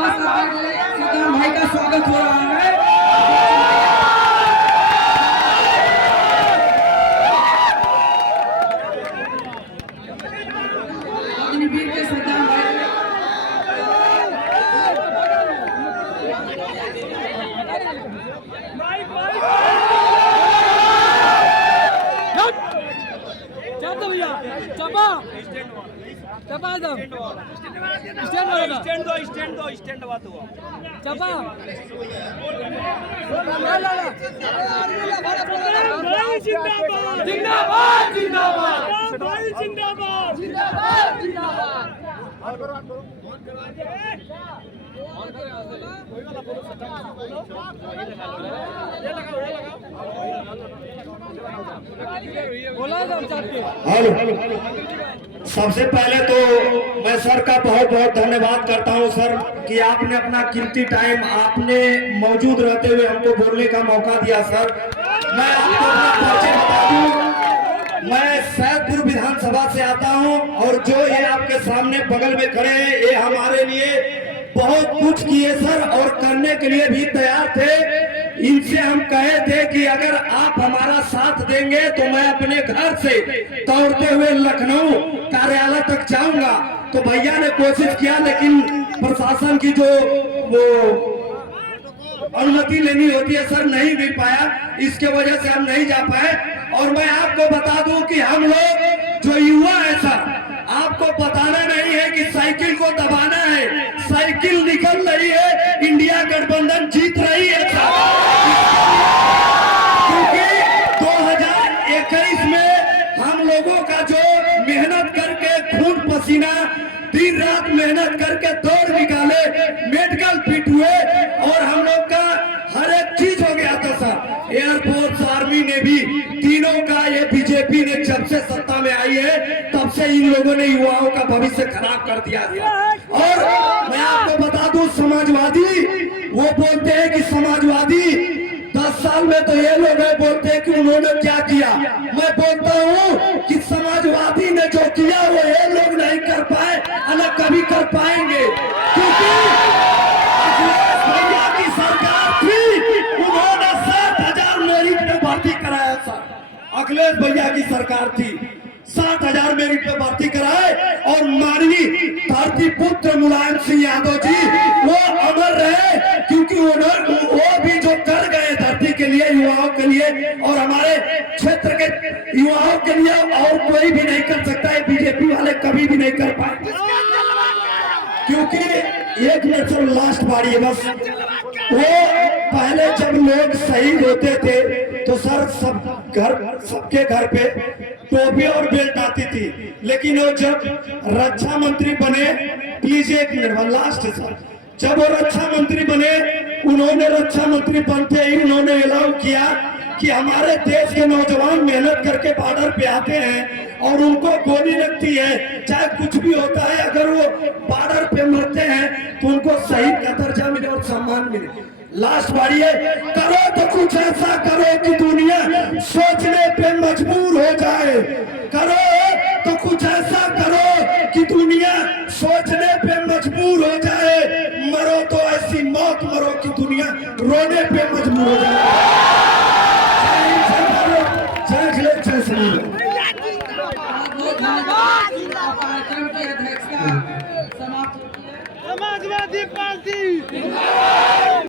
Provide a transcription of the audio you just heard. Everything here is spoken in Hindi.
सद्दाम भाई का स्वागत हो रहा है। अग्निवीर के सद्दाम भाई स्टैंड बात हुआ चपा जिंदाबाद जिंदाबाद सबसे पहले तो मैं सर का बहुत बहुत धन्यवाद करता हूं सर कि आपने अपना कीमती टाइम आपने मौजूद रहते हुए हमको बोलने का मौका दिया सर। मैं आपको अपना परिचय बता दूं, मैं सैदपुर विधानसभा से आता हूं और जो ये आपके सामने बगल में खड़े हैं ये हमारे लिए बहुत कुछ किए सर और करने के लिए भी तैयार थे। इनसे हम कहे थे कि अगर आप हमारा साथ देंगे तो मैं अपने घर से दौड़ते हुए लखनऊ कार्यालय तक जाऊंगा। तो भैया ने कोशिश किया लेकिन प्रशासन की जो वो अनुमति लेनी होती है सर नहीं मिल पाया, इसके वजह से हम नहीं जा पाए। और मैं आपको बता दूं कि हम लोग जो युवा है सर आपको बताना नहीं है कि साइकिल को दबाना है, साइकिल निकल रही है, इंडिया गठबंधन जीत रही है क्योंकि 2021 में हम लोगों का जो मेहनत करके खून पसीना दिन रात मेहनत करके दौड़ निकाले, मेडिकल फिट हुए और हम लोग का हर एक चीज हो गया था सर। एयरफोर्स आर्मी ने भी तीनों का ये बीजेपी ने जब से सत्ता में आई है तब से इन लोगों ने युवाओं का भविष्य खराब कर दिया। और मैं आपको बता दूं समाजवादी वो बोलते हैं कि समाजवादी 10 साल में तो ये लोग बोलते हैं कि उन्होंने क्या किया। मैं बोलता हूं कि समाजवादी ने जो किया वो ये लोग नहीं कर पाए और न कभी कर पाएंगे क्योंकि भैया की सरकार थी, उन्होंने 60,000 मेरिट में भर्ती कराया सर। अखिलेश भैया की सरकार थी, 60,000 मेरिट में भर्ती कराए और माननीय धरती पुत्र मुलायम सिंह यादव जी वो अमर रहे क्योंकि उन्होंने वो भी जो कर गए धरती के लिए युवाओं के लिए और हमारे क्षेत्र के युवाओं के लिए और कोई भी नहीं कर सकता है, बीजेपी वाले कभी भी नहीं कर पाए। क्योंकि एक मिनट सर लास्ट बारी है बस। वो पहले जब लोग शहीद होते थे तो सर सबके घर पे टोपी और बेल्ट आती थी, लेकिन वो जब रक्षा मंत्री बने, प्लीज एक मिनट लास्ट सर, जब वो रक्षा मंत्री बने उन्होंने रक्षा मंत्री बनते ही उन्होंने ऐलान किया कि हमारे देश के नौजवान मेहनत करके बॉर्डर पे आते हैं और उनको गोली लगती है, चाहे कुछ भी होता है, अगर वो बॉर्डर पे मरते हैं तो उनको शहीद का दर्जा मिले और सम्मान मिले। लास्ट बारी है, करो तो कुछ ऐसा करो कि दुनिया सोचने पे मजबूर हो जाए, करो तो कुछ ऐसा करो कि दुनिया सोचने पे मजबूर हो जाए, मरो तो ऐसी मौत मरो कि दुनिया रोने पे मजबूर हो जाए। कार्यक्रम की अध्यक्षता समाप्त होती है। समाजवादी पार्टी